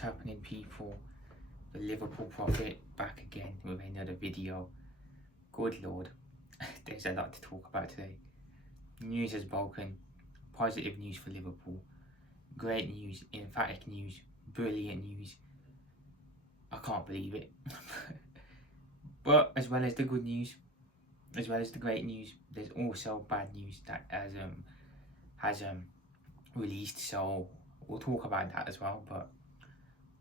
happening, people? The Liverpool prophet back again with another video. Good lord, there's a lot to talk about today. News has broken. Positive news for Liverpool. Great news, emphatic news, brilliant news. I can't believe it. But as well as the good news, as well as the great news, there's also bad news that has released. So we'll talk about that as well. But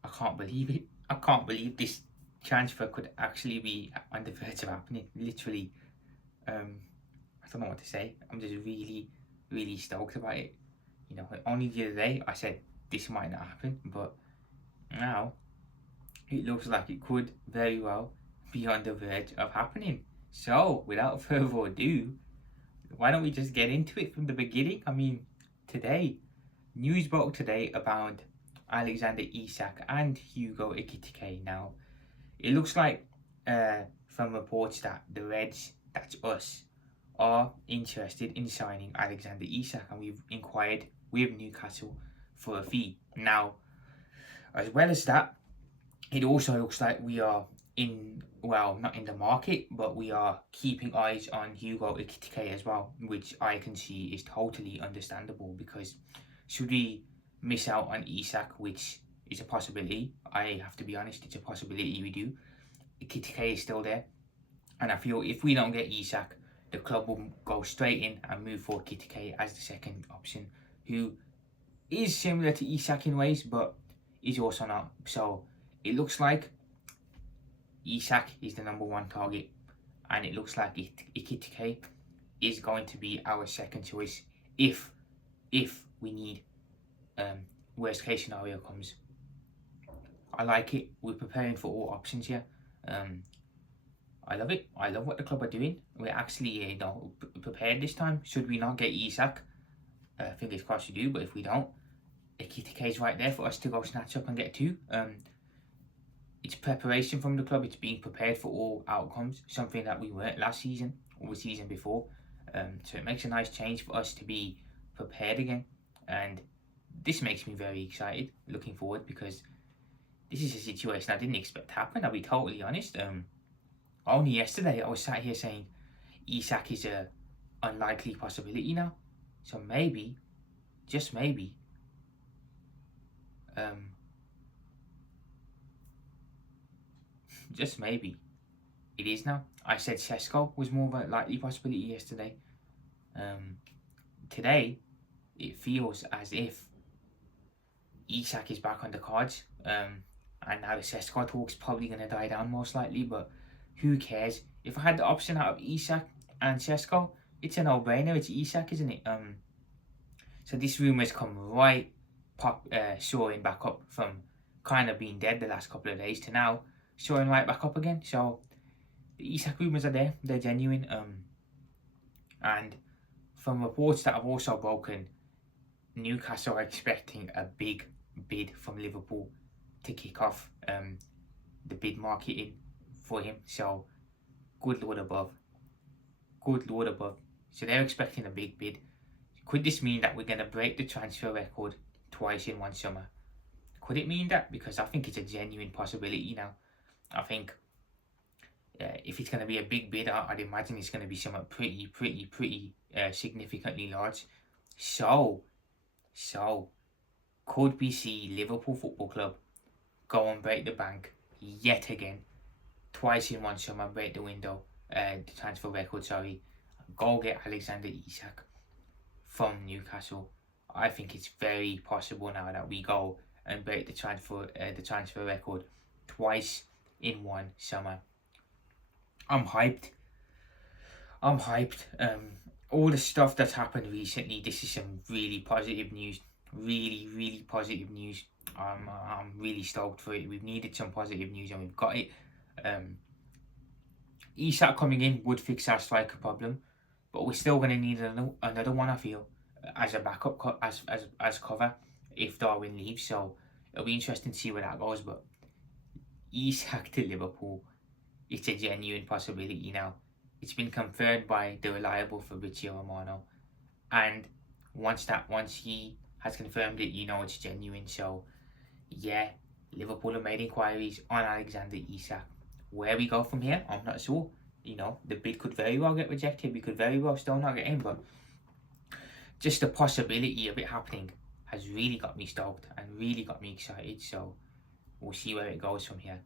I can't believe it. I can't believe this transfer could actually be on the verge of happening. Literally, I don't know what to say. I'm just really stoked about it. You know, only the other day I said this might not happen, but now it looks like it could very well be on the verge of happening. So, without further ado, why don't we just get into it from the beginning? I mean, news broke today about Alexander Isak and Hugo Ekitike. Now, it looks like from reports that the Reds, that's us, are interested in signing Alexander Isak, and we've inquired with Newcastle for a fee. Now, as well as that, it also looks like we are not in the market, but we are keeping eyes on Hugo Ekitike as well, which I can see is totally understandable, because should we miss out on Isak, which is a possibility, I have to be honest, it's a possibility we do, Ekitike is still there, and I feel if we don't get Isak, the club will go straight in and move for Ekitike as the second option, who is similar to Isak in ways, but is also not. So it looks like Isak is the number one target, and it looks like Ekitike is going to be our second choice if we need worst case scenario comes. I like it. We're preparing for all options here. I love it. I love what the club are doing. We're actually prepared this time. Should we not get Isak, fingers crossed we do, but if we don't, Ekitike is right there for us to go snatch up and get to. It's preparation from the club. It's being prepared for all outcomes, something that we weren't last season or the season before. So it makes a nice change for us to be prepared again, and this makes me very excited, looking forward, because this is a situation I didn't expect to happen. I'll be totally honest. Only yesterday I was sat here saying Isak is a unlikely possibility now. So maybe, just maybe, just maybe, it is now. I said Sesko was more of a likely possibility yesterday. Today, it feels as if Isak is back on the cards. And now the Sesko talk's probably going to die down most likely, but who cares? If I had the option out of Isak and Sesko, it's a no-brainer. It's Isak, isn't it? So this rumour's come right soaring back up from kind of being dead the last couple of days to now soaring right back up again. So the Isak rumours are there. They're genuine. And from reports that have also broken, Newcastle are expecting a big bid from Liverpool to kick off the bid marketing for him. So good lord above. So they're expecting a big bid. Could this mean that we're going to break the transfer record twice in one summer? Could it mean that? Because I think it's a genuine possibility now. I think if it's going to be a big bid, I'd imagine it's going to be something pretty significantly large. So could we see Liverpool Football Club go and break the bank yet again, twice in one summer, break the transfer record, go get Alexander Isak from Newcastle? I think it's very possible now that we go and break the transfer record twice in one summer. I'm hyped. All the stuff that's happened recently, this is some really positive news. Really positive news. I'm really stoked for it. We've needed some positive news and we've got it. Isak coming in would fix our striker problem, but we're still going to need another one, I feel, as a backup, as cover if Darwin leaves. So it'll be interesting to see where that goes. But Isak to Liverpool, it's a genuine possibility now. It's been confirmed by the reliable Fabrizio Romano, and once he has confirmed it, you know it's genuine. So yeah, Liverpool have made inquiries on Alexander Isak. Where we go from here, I'm not sure. You know, the bid could very well get rejected. We could very well still not get in, but just the possibility of it happening has really got me stoked and really got me excited. So we'll see where it goes from here.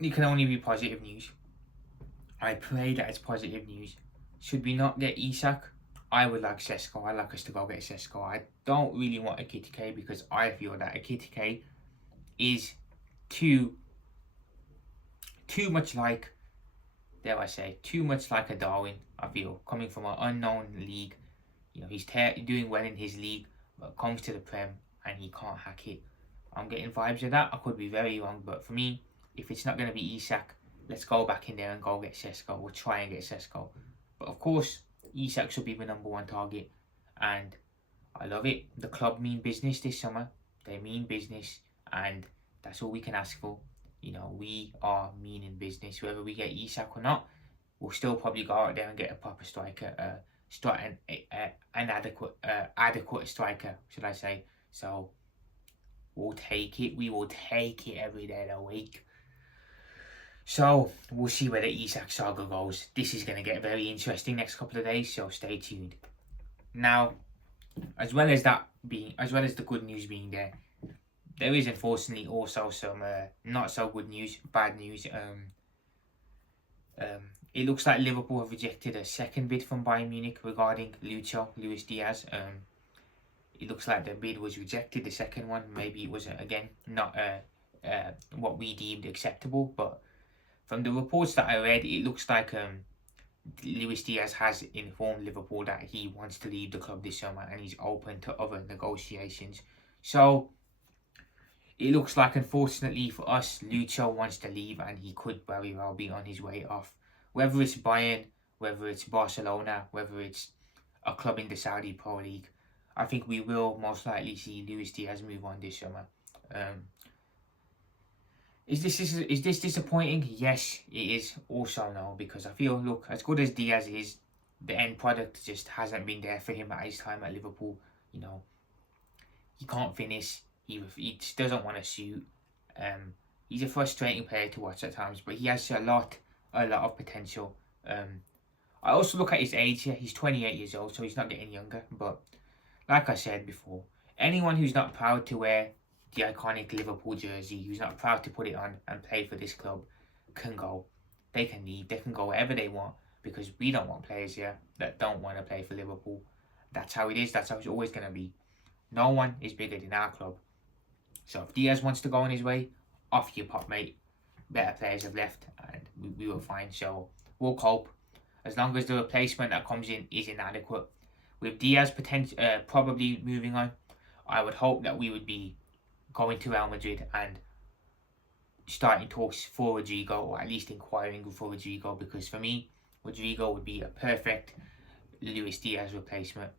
It can only be positive news. I pray that it's positive news. Should we not get Isak, I would like Sesko. I'd like us to go get Sesko. I don't really want a Kitty because I feel that a Kitty is too much like, dare I say, too much like a Darwin. I feel coming from an unknown league. You know, he's doing well in his league, but comes to the Prem and he can't hack it. I'm getting vibes of that. I could be very wrong, but for me, if it's not going to be Isak, let's go back in there and go get Sesko. We'll try and get Sesko. But of course, Isak should be the #1 target. And I love it. The club mean business this summer. They mean business. And that's all we can ask for. You know, we are meaning business. Whether we get Isak or not, we'll still probably go out there and get a proper striker. An adequate striker, should I say. So, we'll take it. We will take it every day of the week. So, we'll see where the Isak saga goes. This is going to get very interesting next couple of days, so stay tuned. Now, as well as the good news being there is unfortunately also some not so good news, bad news. It looks like Liverpool have rejected a second bid from Bayern Munich regarding Luis Diaz. It looks like the bid was rejected, the second one. Maybe it was, again, not what we deemed acceptable, but from the reports that I read, it looks like Luis Diaz has informed Liverpool that he wants to leave the club this summer and he's open to other negotiations. So, it looks like, unfortunately for us, Lucho wants to leave and he could very well be on his way off. Whether it's Bayern, whether it's Barcelona, whether it's a club in the Saudi Pro League, I think we will most likely see Luis Diaz move on this summer. Is this disappointing? Yes, it is. Also no, because I feel, look, as good as Diaz is, the end product just hasn't been there for him at his time at Liverpool. You know, he can't finish. He just doesn't want to shoot. He's a frustrating player to watch at times, but he has a lot of potential. I also look at his age here. He's 28 years old, so he's not getting younger. But like I said before, anyone who's not proud to wear the iconic Liverpool jersey, who's not proud to put it on and play for this club, can go. They can leave. They can go wherever they want, because we don't want players here that don't want to play for Liverpool. That's how it is. That's how it's always going to be. No one is bigger than our club. So if Diaz wants to go on his way, off you pop, mate. Better players have left and we were fine. So we'll cope. As long as the replacement that comes in is inadequate. With Diaz probably moving on, I would hope that we would be going to Real Madrid and starting talks for Rodrigo, or at least inquiring for Rodrigo, because for me, Rodrigo would be a perfect Luis Diaz replacement.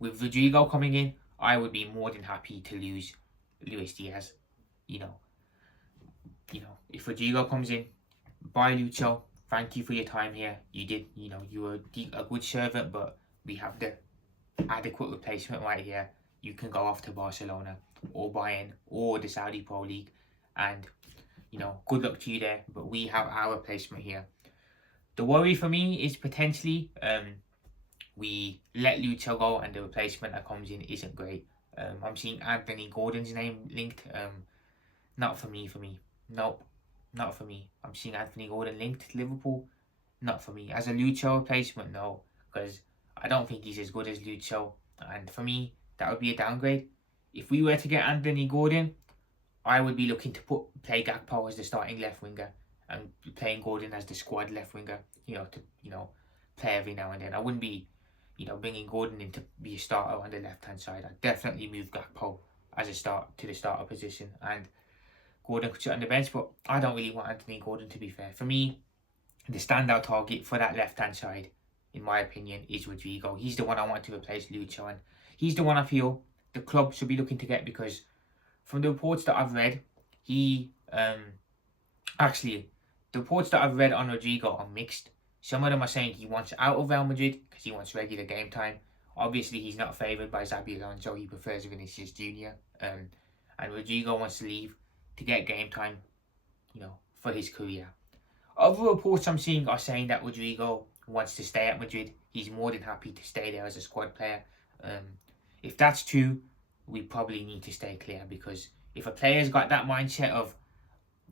With Rodrigo coming in, I would be more than happy to lose Luis Diaz. You know, if Rodrigo comes in, bye Lucho, thank you for your time here. You were a good servant, but we have the adequate replacement right here. You can go off to Barcelona or Bayern or the Saudi Pro League, and good luck to you there. But we have our replacement here. The worry for me is potentially we let Lucho go and the replacement that comes in isn't great. I'm seeing Anthony Gordon's name linked. Not for me. Nope, not for me. I'm seeing Anthony Gordon linked to Liverpool. Not for me. As a Lucho replacement, no, because I don't think he's as good as Lucho. And for me, that would be a downgrade. If we were to get Anthony Gordon, I would be looking to play Gakpo as the starting left winger and playing Gordon as the squad left winger. To play every now and then. I wouldn't be, bringing Gordon in to be a starter on the left hand side. I'd definitely move Gakpo as a to the starter position, and Gordon could sit on the bench. But I don't really want Anthony Gordon, to be fair. For me, the standout target for that left hand side, in my opinion, is Rodrigo. He's the one I want to replace Lucho, and he's the one I feel the club should be looking to get, because from the reports that I've read, the reports that I've read on Rodrigo are mixed. Some of them are saying he wants out of Real Madrid because he wants regular game time. Obviously, he's not favoured by Xabi Alonso. He prefers Vinicius Jr. And and Rodrigo wants to leave to get game time, for his career. Other reports I'm seeing are saying that Rodrigo wants to stay at Madrid. He's more than happy to stay there as a squad player. If that's true, we probably need to stay clear, because if a player's got that mindset of,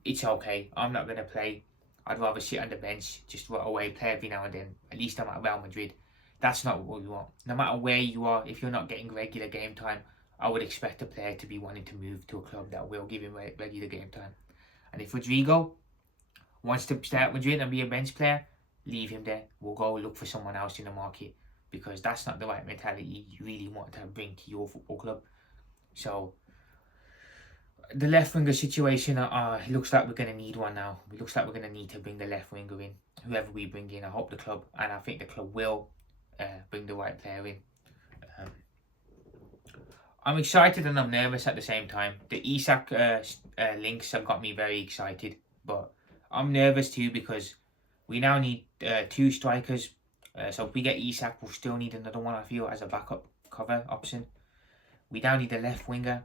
it's okay, I'm not going to play, I'd rather sit on the bench, just rot away, play every now and then, at least I'm at Real Madrid. That's not what we want. No matter where you are, if you're not getting regular game time, I would expect a player to be wanting to move to a club that will give him regular game time. And if Rodrigo wants to stay at Madrid and be a bench player, leave him there. We'll go look for someone else in the market, because that's not the right mentality you really want to bring to your football club. So the left winger situation, it looks like we're going to need one now. It looks like we're going to need to bring the left winger in. Whoever we bring in, I hope the club, and I think the club will bring the right player in. I'm excited and I'm nervous at the same time. The Isak links have got me very excited, but I'm nervous too, because we now need 2 strikers. So if we get Isak, we'll still need another one, I feel, as a backup cover option. We now need a left winger,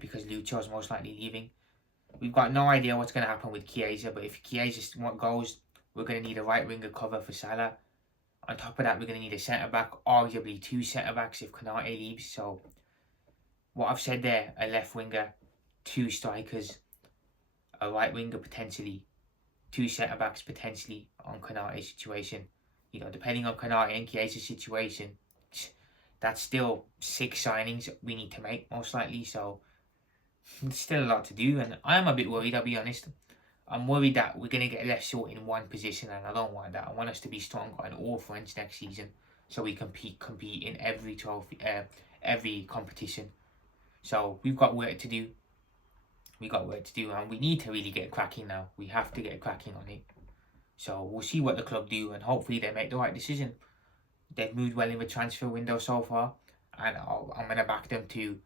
because Lucho's most likely leaving. We've got no idea what's going to happen with Chiesa, but if Chiesa goes, we're going to need a right winger cover for Salah. On top of that, we're going to need a centre-back, arguably 2 centre-backs if Konate leaves. So what I've said there, a left winger, 2 strikers, a right winger potentially, 2 centre-backs potentially on Konate's situation. Depending on Konate and Chiesa's situation, that's still 6 signings we need to make, most likely. So there's still a lot to do, and I am a bit worried, I'll be honest. I'm worried that we're going to get left short in one position, and I don't want that. I want us to be stronger on all fronts next season, so we compete in every trophy, every competition. So we've got work to do. And we need to really get cracking now. We have to get cracking on it. So we'll see what the club do, and hopefully they make the right decision. They've moved well in the transfer window so far, and I'm going to back them to,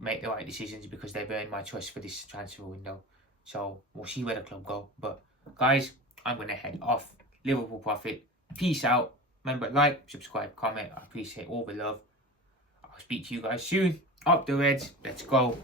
make the right decisions, because they've earned my trust for this transfer window. So we'll see where the club go. But guys, I'm going to head off. Liverpool Prophet. Peace out. Remember, like, subscribe, comment. I appreciate all the love. I'll speak to you guys soon. Up the Reds. Let's go.